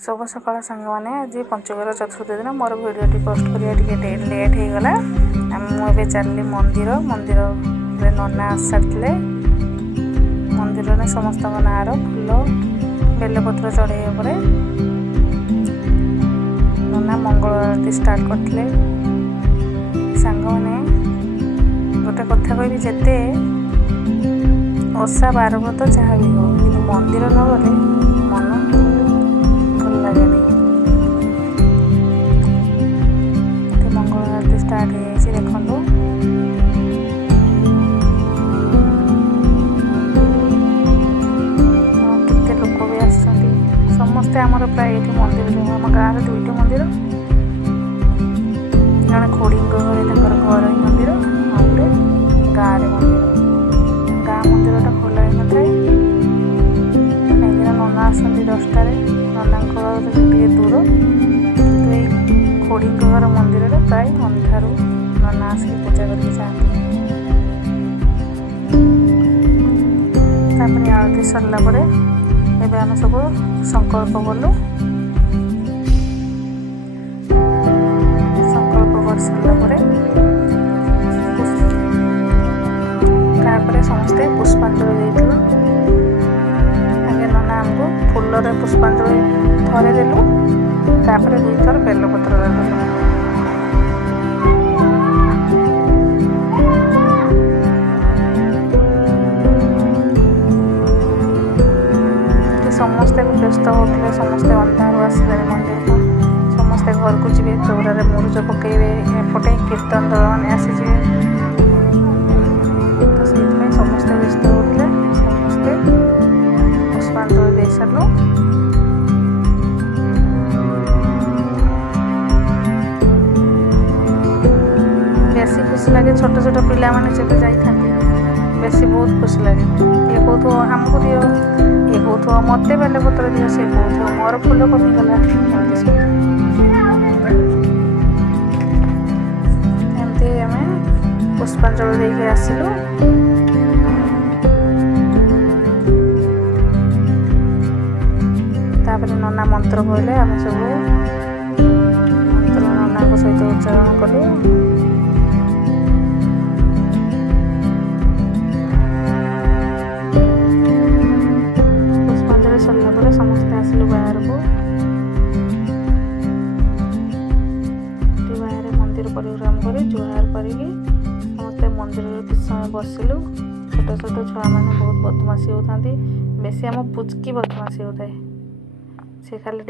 शुभ सकाल सांग मैंने आज पंचकर चतुर्थ दिन मोर भिडियो पोस्ट करिया लेट हो गला। मुझे चलि मंदिर मंदिर नना आस सारी मंदिर में समस्त नार फूल बेलपत्र चढ़ाई पर नना मंगल आरती स्टार्ट करते। सांग मैंने गोटे कथा कहि जिते ओषा बार व्रत जहाँ भी हो कि मंदिर न गले मन भल लगे। मंगल आरती स्टार्ट हो देखु केते लोक भी आसते समस्ते आमर प्राय ये मंदिर आम गाँव दुईट मंदिर जड़े खोड़ी घर घर मंदिर और गोटे गाँव मंदिर गाँ मंदिरटा खोला ही न थाए कहीं नना आसती 10टार नना टे दूर खोड़ी घर मंदिर प्राय अंधारू नना आसिक पूजा करके जाती। आरती सरला एबे आम सब संकल्प कलु। संकल्प कर सारा समस्ते पुष्पांजलि देलु। आगे नना आमको फूलर पुष्पांजलि थरे देलु तापर 2 थर बेलपत्र देलु। समस्ते व्यस्त होते समस्ते अंधारू आसले मंदिर को समस्ते घर को जी चौरार मुरुज पकड़े एपटे कीर्तन दल मैंने आसीजे तो से समस्ते व्यस्त होते समस्ते पुष्पांजलि दे सारू। बेसी खुशी लगे छोट छोट पिला माने जब जाइए बेसी बहुत खुशी लगे। ये कहू आमको दियो ये कहू मत बेलपत्र दियो से कहू मोर फूल कमिगला एमती आम पुष्पांजलि देके आसिलु। तापर नना मंत्र कहले आम सब मंत्र नना सहित उच्चारण कलु। सरला समस्ते आसिलु बाहर को बाहर मंदिर परिक्रमा कर जुहार कर समस्ते मंदिर किस समय बसिलु। छोट छोट छुआ मैंने बहुत बदमाशी होता बेसी आम पुचकी बदमाशी होता है से खाली